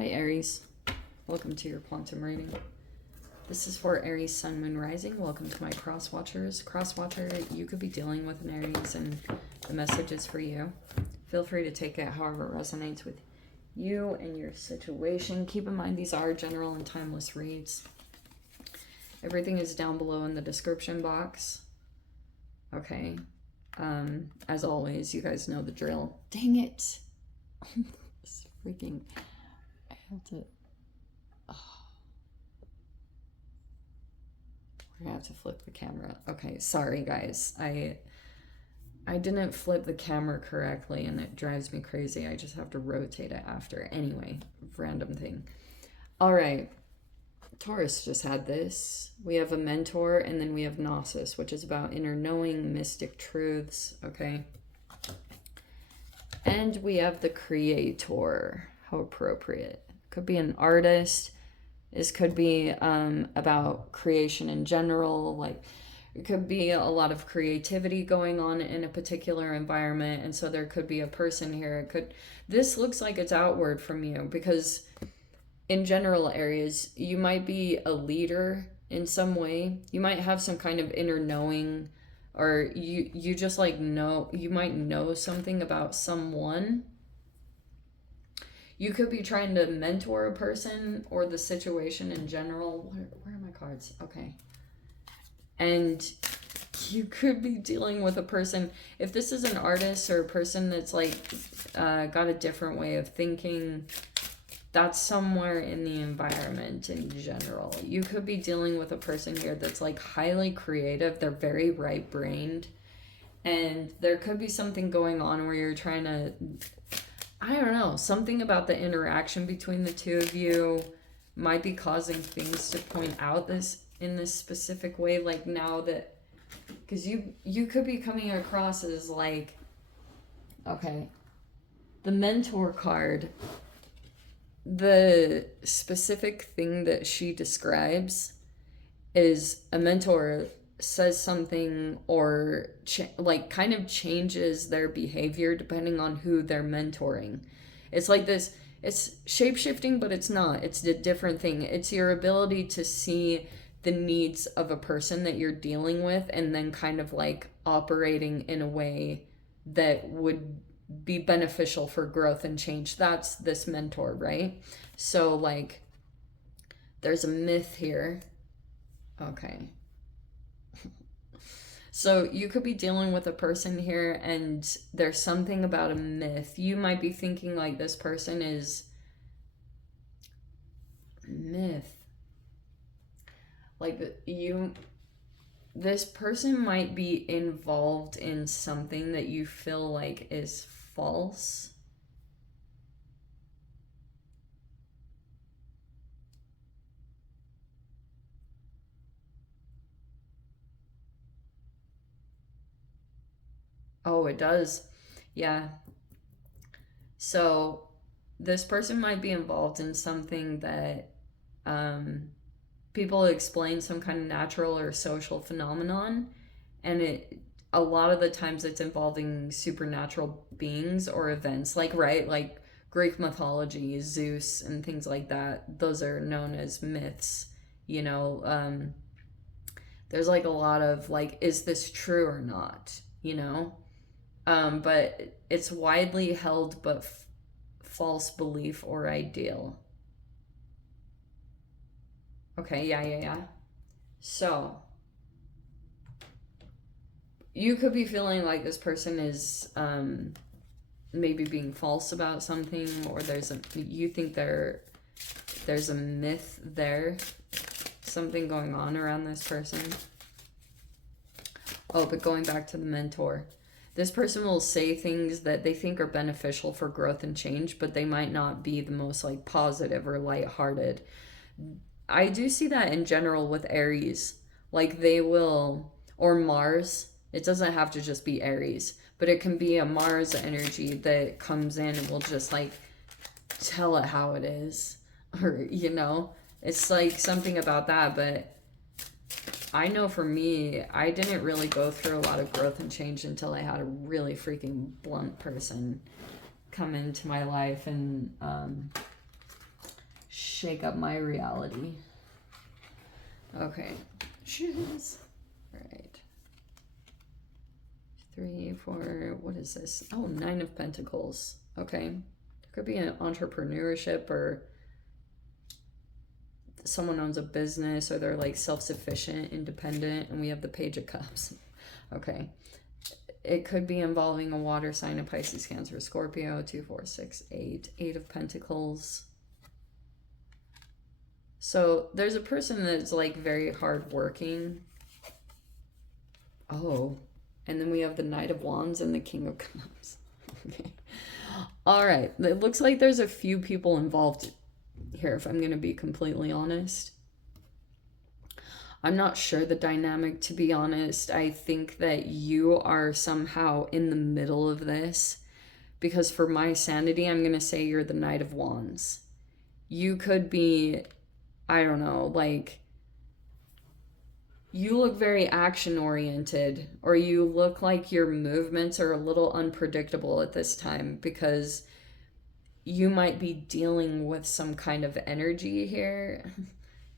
Hi Aries, welcome to your quantum reading. This is for Aries, Sun, Moon, Rising. Welcome to my cross watchers. Cross watcher, you could be dealing with an Aries and the message is for you. Feel free to take it however it resonates with you and your situation. Keep in mind these are general and timeless reads. Everything is down below in the description box. Okay. As always, you guys know the drill. Dang it. This freaking... I have to... Oh. We're gonna have to flip the camera. Okay, sorry guys. I didn't flip the camera correctly and it drives me crazy. I just have to rotate it after. Anyway, random thing. All right. Taurus just had this. We have a mentor and then we have Gnosis, which is about inner knowing, mystic truths, okay? And we have the creator. How appropriate. Could be an artist. This could be about creation in general. Like, it could be a lot of creativity going on in a particular environment. And so there could be a person here. This looks like it's outward from you because... in general areas, you might be a leader in some way. You might have some kind of inner knowing, or you just like know, you might know something about someone. You could be trying to mentor a person or the situation in general. Where are my cards? Okay. And you could be dealing with a person. If this is an artist or a person that's like got a different way of thinking, that's somewhere in the environment in general. You could be dealing with a person here that's like highly creative. They're very right-brained. And there could be something going on where you're trying to, I don't know, something about the interaction between the two of you might be causing things to point out this in this specific way. Like now that, because you could be coming across as like, okay, the mentor card, the specific thing that she describes is a mentor says something or like kind of changes their behavior depending on who they're mentoring. It's like this, it's shape-shifting, but it's not. It's a different thing. It's your ability to see the needs of a person that you're dealing with and then kind of like operating in a way that would be beneficial for growth and change. That's this mentor, right? So like there's a myth here. Okay. So you could be dealing with a person here and there's something about a myth. You might be thinking like this person is myth. Like this person might be involved in something that you feel like is false. Oh, it does. Yeah. So this person might be involved in something that people explain some kind of natural or social phenomenon, and a lot of the times it's involving supernatural beings or events, like, right, like Greek mythology, Zeus and things like that. Those are known as myths, you know. There's like a lot of like, is this true or not, you know? But it's widely held but false belief or ideal. Okay, yeah. So, you could be feeling like this person is maybe being false about something, or you think there's a myth there, something going on around this person. Oh, but going back to the mentor, this person will say things that they think are beneficial for growth and change, but they might not be the most like positive or lighthearted. I do see that in general with Aries. Like they will, or Mars. It doesn't have to just be Aries, but it can be a Mars energy that comes in and will just like tell it how it is. Or, you know, it's like something about that. But I know for me, I didn't really go through a lot of growth and change until I had a really freaking blunt person come into my life and shake up my reality. Okay. Shiz. All right. 3, 4, what is this? Oh, 9 of Pentacles. Okay. There could be an entrepreneurship, or someone owns a business, or they're like self-sufficient, independent, and we have the Page of Cups. Okay. It could be involving a water sign, a Pisces, Cancer, Scorpio. 2, 4, 6, 8. 8 of Pentacles. So there's a person that's like very hardworking. Oh, and then we have the Knight of Wands and the King of Cups. Okay. All right. It looks like there's a few people involved here, if I'm going to be completely honest. I'm not sure the dynamic, to be honest. I think that you are somehow in the middle of this, because for my sanity, I'm going to say you're the Knight of Wands. You could be, I don't know, like, you look very action oriented, or you look like your movements are a little unpredictable at this time, because you might be dealing with some kind of energy here.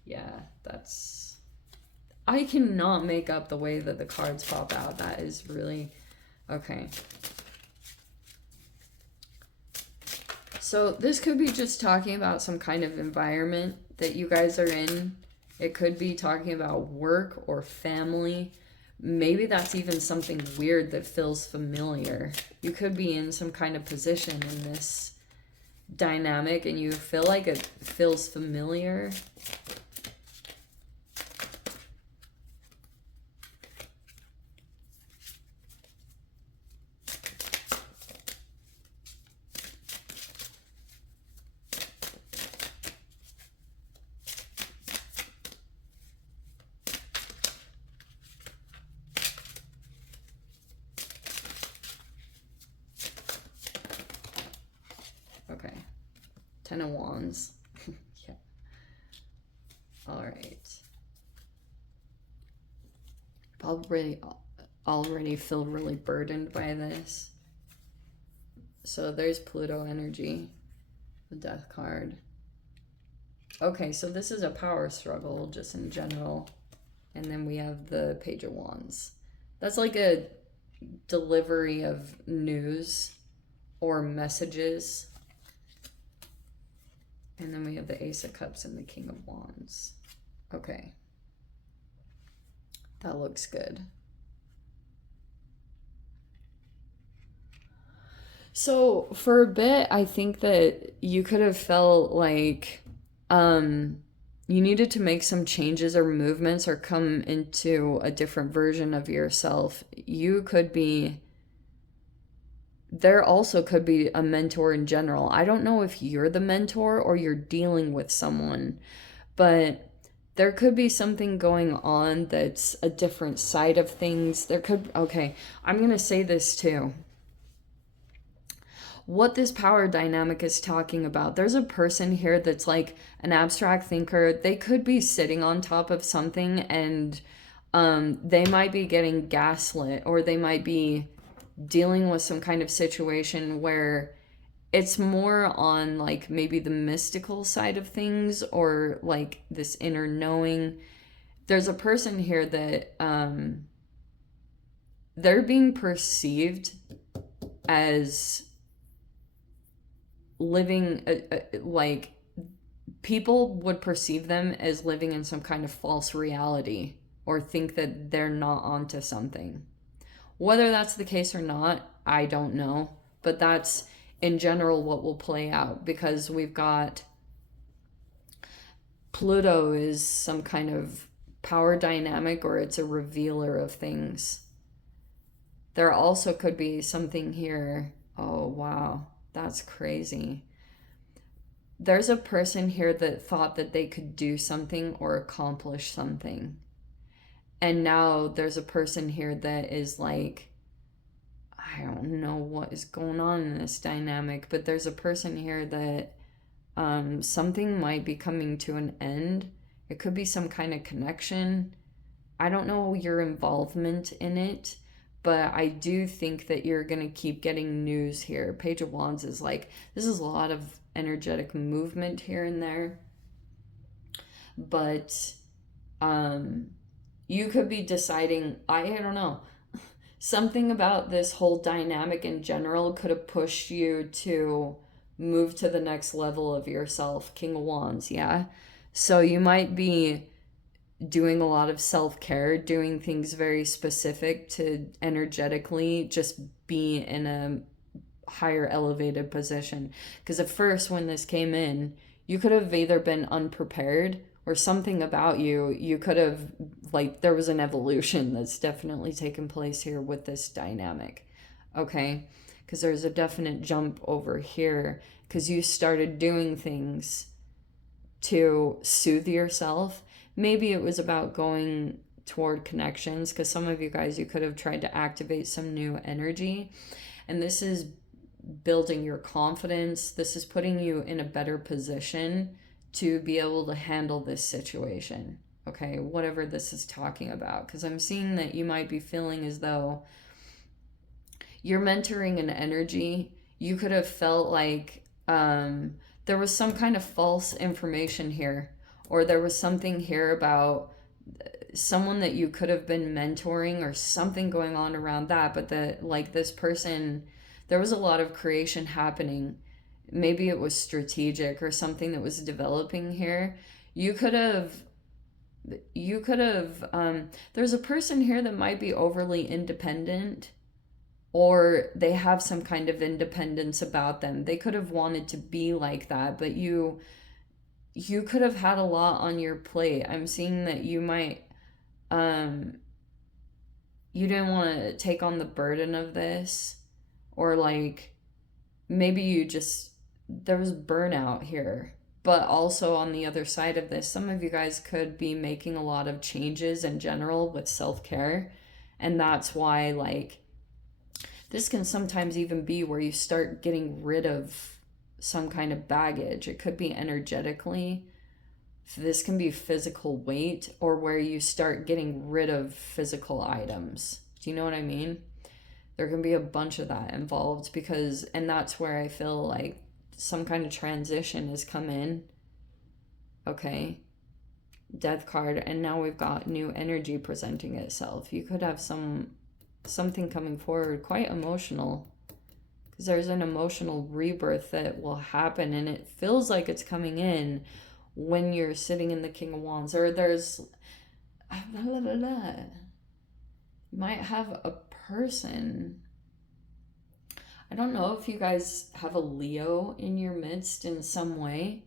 Yeah, that's... I cannot make up the way that the cards pop out. That is really... Okay. So this could be just talking about some kind of environment that you guys are in. It could be talking about work or family. Maybe that's even something weird that feels familiar. You could be in some kind of position in this dynamic and you feel like it feels familiar. Okay. 10 of Wands. Yeah. All right. Probably already feel really burdened by this. So there's Pluto energy, the Death card. Okay, so this is a power struggle just in general. And then we have the Page of Wands. That's like a delivery of news or messages. And then we have the Ace of Cups and the King of Wands. Okay. That looks good. So for a bit, I think that you could have felt like you needed to make some changes or movements or come into a different version of yourself. You could be... There also could be a mentor in general. I don't know if you're the mentor or you're dealing with someone, but there could be something going on that's a different side of things. There could... Okay, I'm going to say this too. What this power dynamic is talking about, there's a person here that's like an abstract thinker. They could be sitting on top of something and they might be getting gaslit, or they might be dealing with some kind of situation where it's more on like maybe the mystical side of things, or like this inner knowing. There's a person here that they're being perceived as living like people would perceive them as living in some kind of false reality, or think that they're not onto something. Whether that's the case or not, I don't know, but that's in general what will play out, because we've got Pluto is some kind of power dynamic, or it's a revealer of things. There also could be something here. Oh, wow. That's crazy. There's a person here that thought that they could do something or accomplish something. And now there's a person here that is like, I don't know what is going on in this dynamic, but there's a person here that something might be coming to an end. It could be some kind of connection. I don't know your involvement in it, but I do think that you're going to keep getting news here. Page of Wands is like, this is a lot of energetic movement here and there. but you could be deciding, I don't know, something about this whole dynamic in general could have pushed you to move to the next level of yourself. King of Wands, yeah. So you might be doing a lot of self-care, doing things very specific to energetically just be in a higher elevated position. Because at first when this came in, you could have either been unprepared or something about you could have, like, there was an evolution that's definitely taken place here with this dynamic. Okay, because there's a definite jump over here because you started doing things to soothe yourself. Maybe it was about going toward connections, because some of you guys, you could have tried to activate some new energy, and this is building your confidence. This is putting you in a better position to be able to handle this situation, okay, whatever this is talking about. Because I'm seeing that you might be feeling as though you're mentoring an energy. You could have felt like there was some kind of false information here, or there was something here about someone that you could have been mentoring or something going on around that, but that, like, this person, there was a lot of creation happening. Maybe it was strategic or something that was developing here. You could have there's a person here that might be overly independent, or they have some kind of independence about them. They could have wanted to be like that, but you could have had a lot on your plate. I'm seeing that you might you didn't want to take on the burden of this, or like maybe you just, there was burnout here. But also on the other side of this, some of you guys could be making a lot of changes in general with self-care, and that's why, like, this can sometimes even be where you start getting rid of some kind of baggage. It could be energetically, this can be physical weight, or where you start getting rid of physical items. Do you know what I mean? There can be a bunch of that involved, because, and that's where I feel like some kind of transition has come in. Okay, Death card, and now we've got new energy presenting itself. You could have something coming forward, quite emotional, because there's an emotional rebirth that will happen, and it feels like it's coming in when you're sitting in the King of Wands, or there's you might have a person. I don't know if you guys have a Leo in your midst in some way.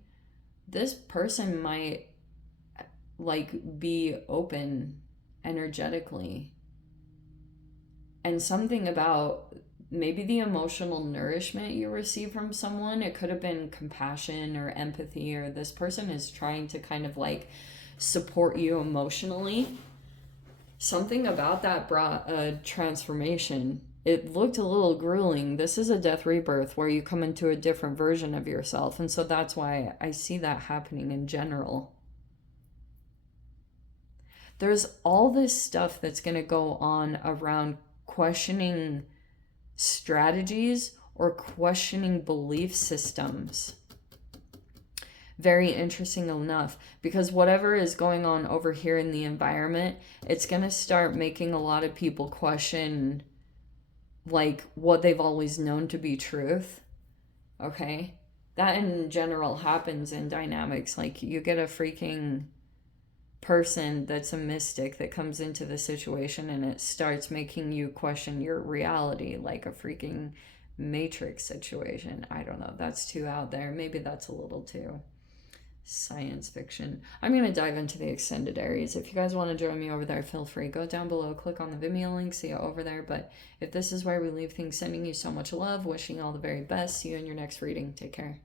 This person might, like, be open energetically, and something about maybe the emotional nourishment you receive from someone. It could have been compassion or empathy, or this person is trying to kind of like support you emotionally. Something about that brought a transformation. It looked a little grueling. This is a death rebirth where you come into a different version of yourself. And so that's why I see that happening in general. There's all this stuff that's going to go on around questioning strategies or questioning belief systems. Very interesting enough, because whatever is going on over here in the environment, it's going to start making a lot of people question, like, what they've always known to be truth. Okay? That in general happens in dynamics. Like, you get a freaking person that's a mystic that comes into the situation, and it starts making you question your reality, like a freaking Matrix situation. I don't know. That's too out there. Maybe that's a little too science fiction. I'm going to dive into the extended Aries. If you guys want to join me over there, feel free. Go down below, click on the Vimeo link, see you over there. But if this is where we leave things, sending you so much love, wishing you all the very best. See you in your next reading. Take care.